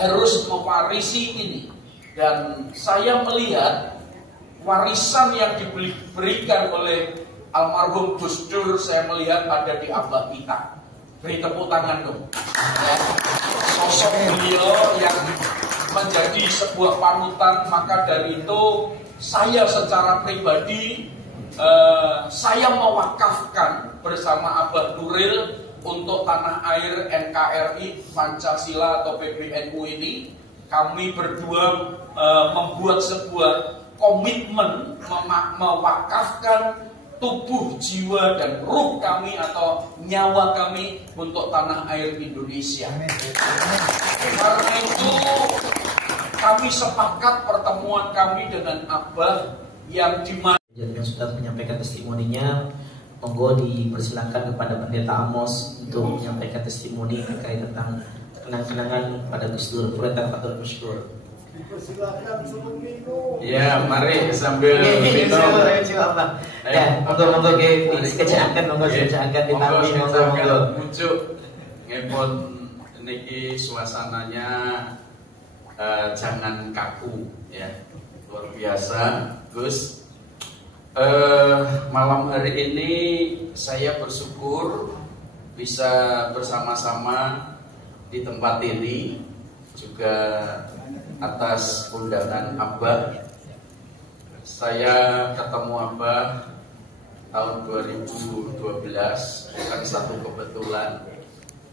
harus mewarisi ini. Dan saya melihat warisan yang diberikan oleh almarhum Gus Dur, saya melihat ada di abah kita. Beri tepuk tangan dong. Ya. Sosok beliau yang menjadi sebuah panutan, maka dari itu saya secara pribadi saya mewakafkan bersama Abah Nuril untuk tanah air NKRI Pancasila atau PBNU ini. Kami berdua membuat sebuah komitmen mewakafkan tubuh, jiwa, dan ruh kami atau nyawa kami untuk tanah air Indonesia. Karena itu kami sepakat pertemuan kami dengan Abah yang dimana yang sudah menyampaikan testimoninya, monggo dipersilakan kepada Pendeta Amos untuk menyampaikan testimoni terkait tentang kenang-kenangan pada Gus Dur. Fatul Masykur. Dipersilakan sebelum minum. Ya, mari sambil minum. Ya, monggo dikejakan, monggo ditami, monggo. Muncul ngepon niki suasananya jangan kaku ya. Luar biasa, Gus. Malam hari ini saya bersyukur bisa bersama-sama di tempat ini, juga atas undangan Abah. Saya ketemu Abah tahun 2012, bukan satu kebetulan.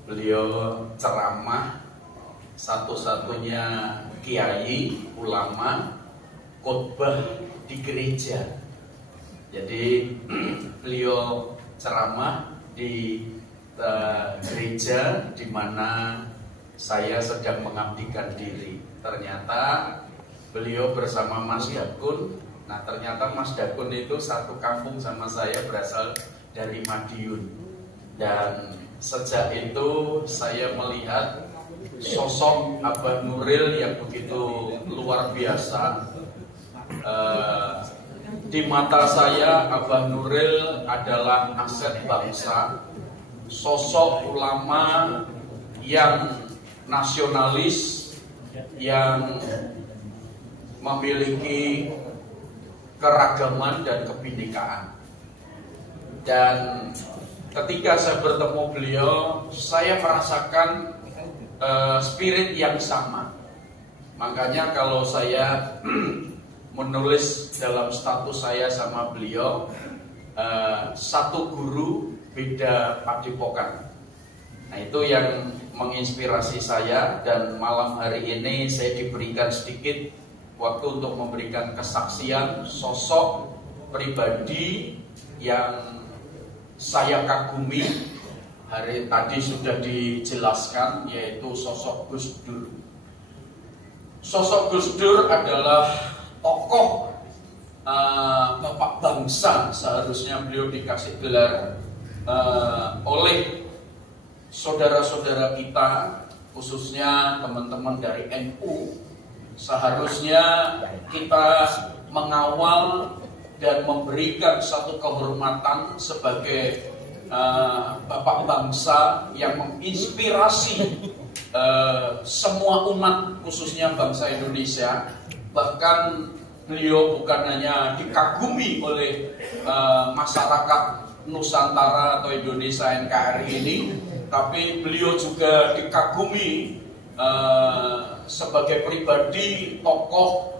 Beliau ceramah, satu-satunya kiai ulama khotbah di gereja. Jadi beliau ceramah di gereja di mana saya sedang mengabdikan diri. Ternyata beliau bersama Mas Dakun. Nah, ternyata Mas Dakun itu satu kampung sama saya, berasal dari Madiun. Dan sejak itu saya melihat sosok Abah Nuril yang begitu luar biasa. Di mata saya Abah Nuril adalah aset bangsa, sosok ulama yang nasionalis, yang memiliki keragaman dan kebinekaan. Dan ketika saya bertemu beliau, saya merasakan spirit yang sama. Makanya kalau saya menulis dalam status saya sama beliau, satu guru beda padepokan. Nah, itu yang menginspirasi saya. Dan malam hari ini saya diberikan sedikit waktu untuk memberikan kesaksian sosok pribadi yang saya kagumi. Hari tadi sudah dijelaskan, yaitu sosok Gus Dur. Sosok Gus Dur adalah tokoh bapak bangsa. Seharusnya beliau dikasih gelar oleh saudara-saudara kita, khususnya teman-teman dari NU. Seharusnya kita mengawal dan memberikan satu kehormatan sebagai bapak bangsa yang menginspirasi semua umat, khususnya bangsa Indonesia. Bahkan beliau bukan hanya dikagumi oleh masyarakat Nusantara atau Indonesia NKRI ini, tapi beliau juga dikagumi sebagai pribadi tokoh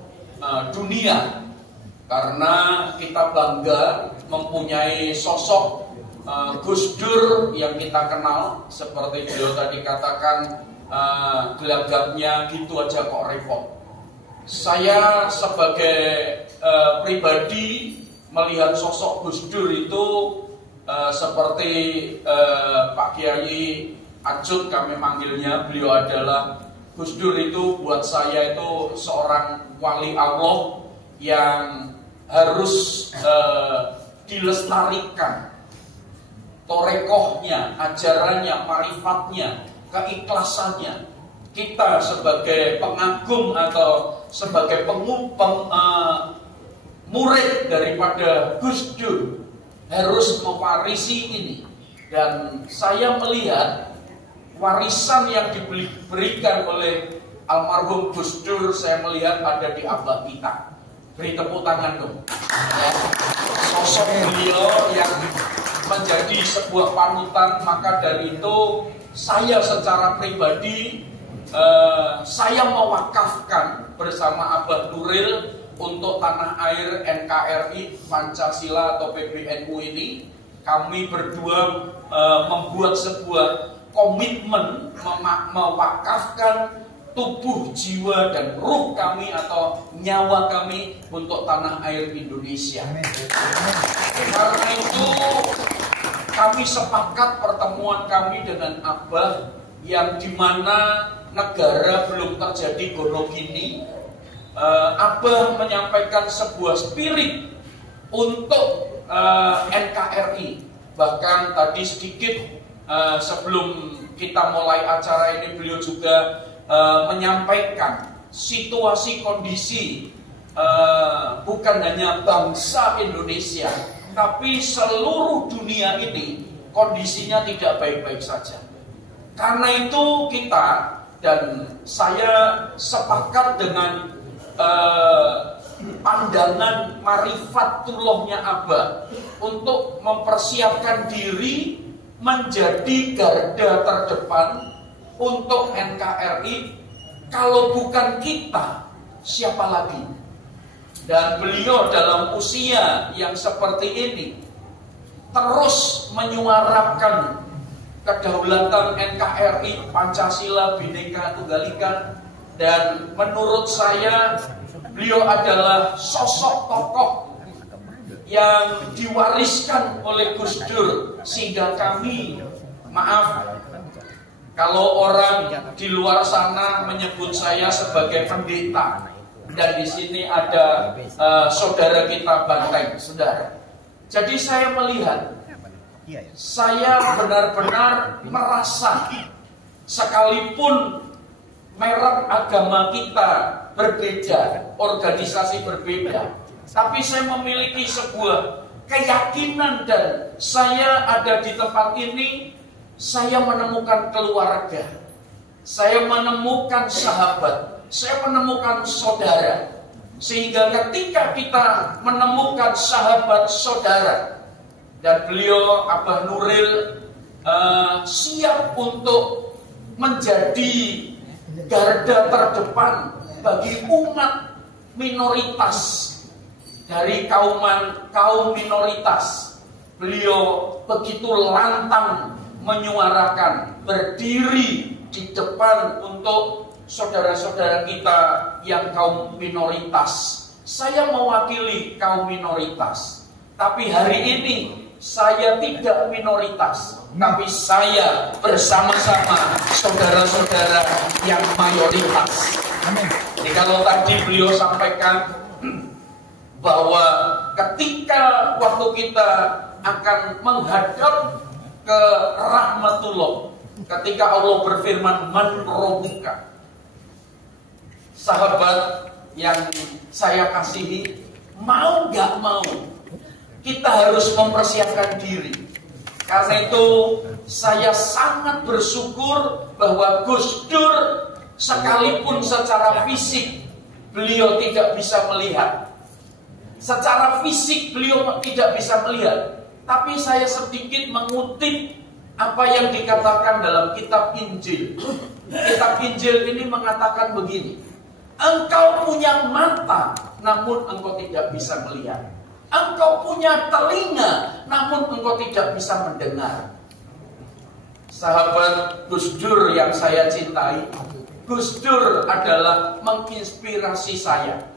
dunia, karena kita bangga mempunyai sosok Gus Dur yang kita kenal. Seperti beliau tadi katakan, gelagatnya gitu aja kok repot. Saya sebagai pribadi melihat sosok Gus Dur itu seperti Pak Kiai Acut kami manggilnya. Beliau adalah, Gus Dur itu buat saya itu seorang wali Allah yang harus dilestarikan. Torekohnya, ajarannya, marifatnya, keikhlasannya. Kita sebagai pengagum atau sebagai murid daripada Gus Dur harus mewarisi ini. Dan saya melihat warisan yang diberikan oleh almarhum Gus Dur saya melihat ada di abah kita. Beri tepuk tangan dong. Ya. Sosok beliau yang menjadi sebuah panutan, maka dari itu saya secara pribadi saya mewakafkan bersama Abah Nuril untuk tanah air NKRI Pancasila atau PBNU ini. Kami berdua membuat sebuah komitmen mewakafkan tubuh, jiwa, dan ruh kami atau nyawa kami untuk tanah air Indonesia. Karena itu kami sepakat pertemuan kami dengan Abah yang dimana negara belum terjadi gonogini. Abah menyampaikan sebuah spirit untuk NKRI. Bahkan tadi sedikit sebelum kita mulai acara ini beliau juga menyampaikan situasi kondisi bukan hanya bangsa Indonesia, tapi seluruh dunia ini kondisinya tidak baik-baik saja. Karena itu kita dan saya sepakat dengan pandangan marifatullahnya Abah untuk mempersiapkan diri menjadi garda terdepan untuk NKRI. Kalau bukan kita, siapa lagi? Dan beliau dalam usia yang seperti ini terus menyuarakan kedaulatan NKRI, Pancasila, Bhinneka Tunggal Ika. Dan menurut saya beliau adalah sosok tokoh yang diwariskan oleh Gus Dur, sehingga kami, maaf kalau orang di luar sana menyebut saya sebagai pendeta, dan di sini ada saudara kita Banteng, saudara. Jadi saya melihat, saya benar-benar merasa sekalipun merek agama kita berbeda, organisasi berbeda, tapi saya memiliki sebuah keyakinan dan saya ada di tempat ini. Saya menemukan keluarga, saya menemukan sahabat, saya menemukan saudara. Sehingga ketika kita menemukan sahabat saudara, dan beliau Abah Nuril siap untuk menjadi garda terdepan bagi umat minoritas dari kaum minoritas. Beliau begitu lantang menyuarakan, berdiri di depan untuk saudara-saudara kita yang kaum minoritas. Saya mewakili kaum minoritas, tapi hari ini saya tidak minoritas, tapi saya bersama-sama saudara-saudara yang mayoritas. Jadi kalau tadi beliau sampaikan bahwa ketika waktu kita akan menghadap ke rahmatullah, ketika Allah berfirman man rabbuka, sahabat yang saya kasihi, mau gak mau kita harus mempersiapkan diri. Karena itu saya sangat bersyukur bahwa Gus Dur sekalipun secara fisik beliau tidak bisa melihat, secara fisik beliau tidak bisa melihat, tapi saya sedikit mengutip apa yang dikatakan dalam kitab Injil. Kitab Injil ini mengatakan begini: engkau punya mata, namun engkau tidak bisa melihat. Engkau punya telinga, namun engkau tidak bisa mendengar. Sahabat Gus Dur yang saya cintai, Gus Dur adalah menginspirasi saya.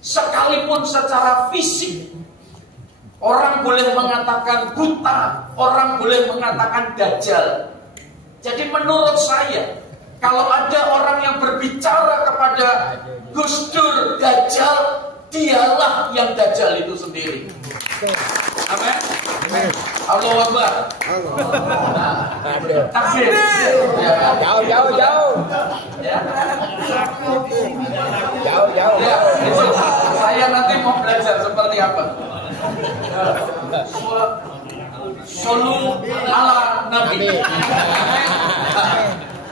Sekalipun secara fisik orang boleh mengatakan buta, orang boleh mengatakan dajjal. Jadi menurut saya, kalau ada orang yang berbicara kepada Gus Dur dajjal, dialah yang dajjal itu sendiri. Amin. Allahu Akbar. Takbir. Jauh. Ya. Jauh. Ya, saya nanti mau belajar seperti apa. Sallu ala Nabi.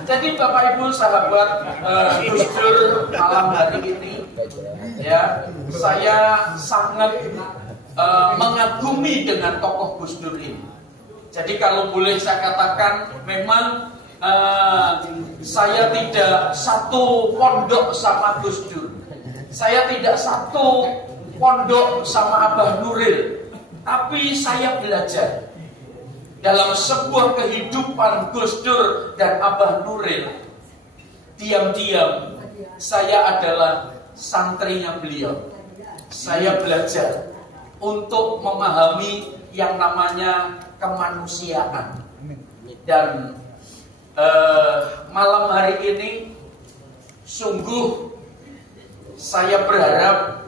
Jadi Bapak Ibu sahabat Gus Dur malam hari ini, ya saya sangat mengagumi dengan tokoh Gus Dur ini. Jadi kalau boleh saya katakan, memang saya tidak satu pondok sama Gus Dur, saya tidak satu pondok sama Abah Nuril, tapi saya belajar dalam sebuah kehidupan Gus Dur dan Abah Nuril. Diam-diam saya adalah santrinya beliau. Saya belajar untuk memahami yang namanya kemanusiaan. Dan malam hari ini sungguh saya berharap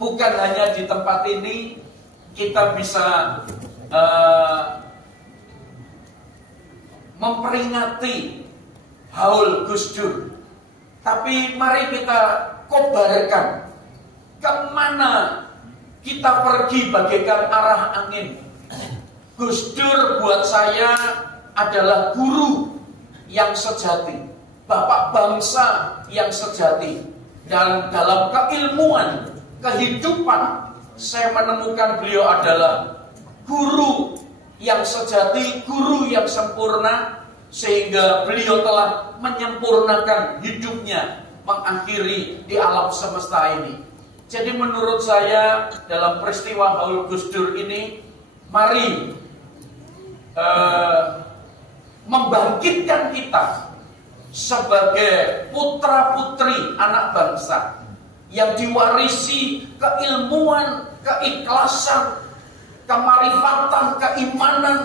bukan hanya di tempat ini kita bisa memperingati haul Gus Dur, tapi mari kita kobarkan kemana kita pergi bagaikan arah angin. Gus Dur buat saya adalah guru yang sejati, bapak bangsa yang sejati, dan dalam keilmuan kehidupan saya menemukan beliau adalah guru yang sejati, guru yang sempurna, sehingga beliau telah menyempurnakan hidupnya, mengakhiri di alam semesta ini. Jadi menurut saya dalam peristiwa haul Gus Dur ini, mari membangkitkan kita sebagai putra-putri anak bangsa yang diwarisi keilmuan, keikhlasan, kemarifatan, keimanan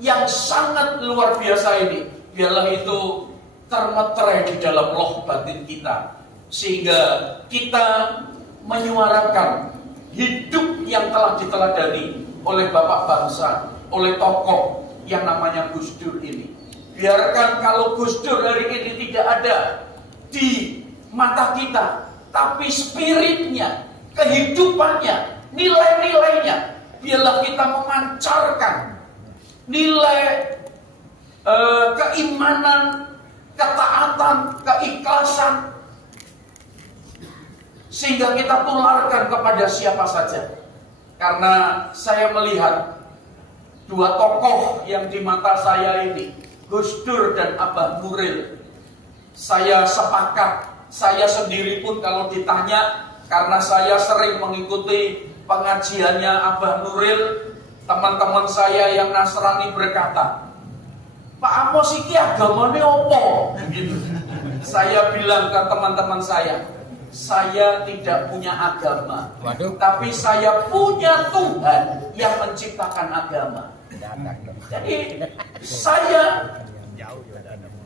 yang sangat luar biasa ini. Biarlah itu termeterai di dalam loh batin kita, sehingga kita menyuarakan hidup yang telah diteladani oleh bapak bangsa, oleh tokoh yang namanya Gus Dur ini. Biarkan kalau Gus Dur hari ini tidak ada di mata kita, tapi spiritnya, kehidupannya, nilai-nilainya, biarlah kita memancarkan nilai keimanan, ketaatan, keikhlasan, sehingga kita tularkan kepada siapa saja. Karena saya melihat dua tokoh yang di mata saya ini, Gus Dur dan Abah Nuril, saya sepakat. Saya sendiri pun kalau ditanya, karena saya sering mengikuti pengajiannya Abah Nuril, teman-teman saya yang Nasrani berkata, Pak Amos iki agamane opo? Gitu. Saya bilang ke teman-teman saya tidak punya agama. Tapi saya punya Tuhan yang menciptakan agama. Jadi saya,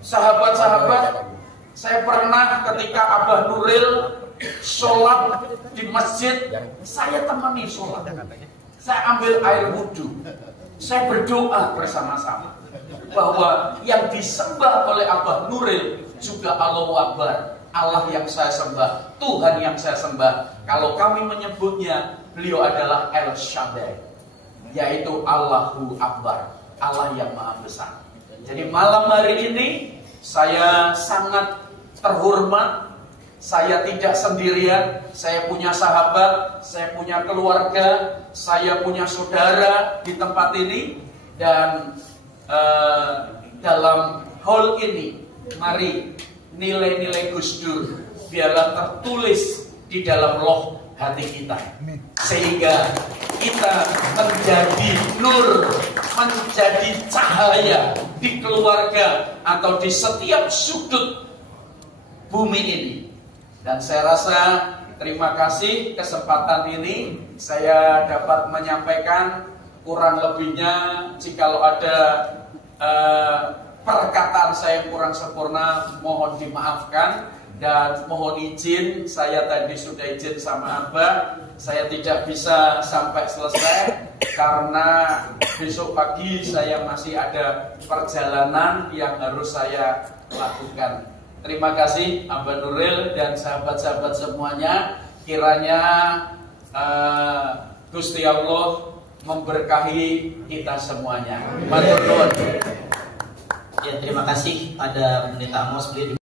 sahabat-sahabat, saya pernah ketika Abah Nuril sholat di masjid, saya temani sholat. Saya ambil air wudhu, saya berdoa bersama-sama bahwa yang disembah oleh Abah Nuril juga Allahu Akbar, Allah yang saya sembah, Tuhan yang saya sembah. Kalau kami menyebutnya, beliau adalah El Shaddai, yaitu Allahu Akbar, Allah yang Maha Besar. Jadi malam hari ini saya sangat terhormat. Saya tidak sendirian, saya punya sahabat, saya punya keluarga, saya punya saudara di tempat ini. Dan dalam hall ini, mari nilai-nilai Gus Dur biarlah tertulis di dalam loh hati kita, sehingga kita menjadi nur, menjadi cahaya di keluarga atau di setiap sudut bumi ini. Dan saya rasa terima kasih kesempatan ini saya dapat menyampaikan. Kurang lebihnya jikalau ada perkataan saya yang kurang sempurna, mohon dimaafkan. Dan mohon izin, saya tadi sudah izin sama Abah, saya tidak bisa sampai selesai karena besok pagi saya masih ada perjalanan yang harus saya lakukan. Terima kasih Abah Nuril dan sahabat-sahabat semuanya. Kiranya Gusti Allah memberkahi kita semuanya. Matur nuwun. Ya, terima kasih pada Pendeta Amos. Beliau